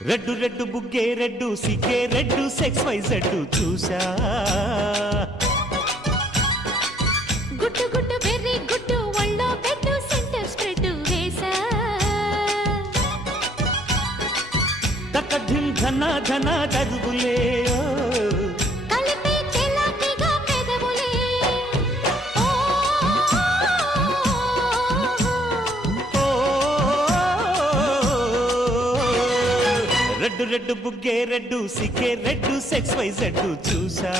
red red బుగ్గే red సిగ్గే red sexy జెడ్డు చూసా గుట్టు గుట్టు వెర్రి గుట్టు ఒళ్ళో బెడ్డు సెంటర్ స్ప్రెడ్ వేసా తక ధిం ధన ధన దరువులే కలిపి తెల్లటిగా పెదవులే రెడ్డు రెడ్డు బుగ్గే రెడ్డు సిగ్గే రెడ్డు సెక్స్ వై జెడ్డు చూసా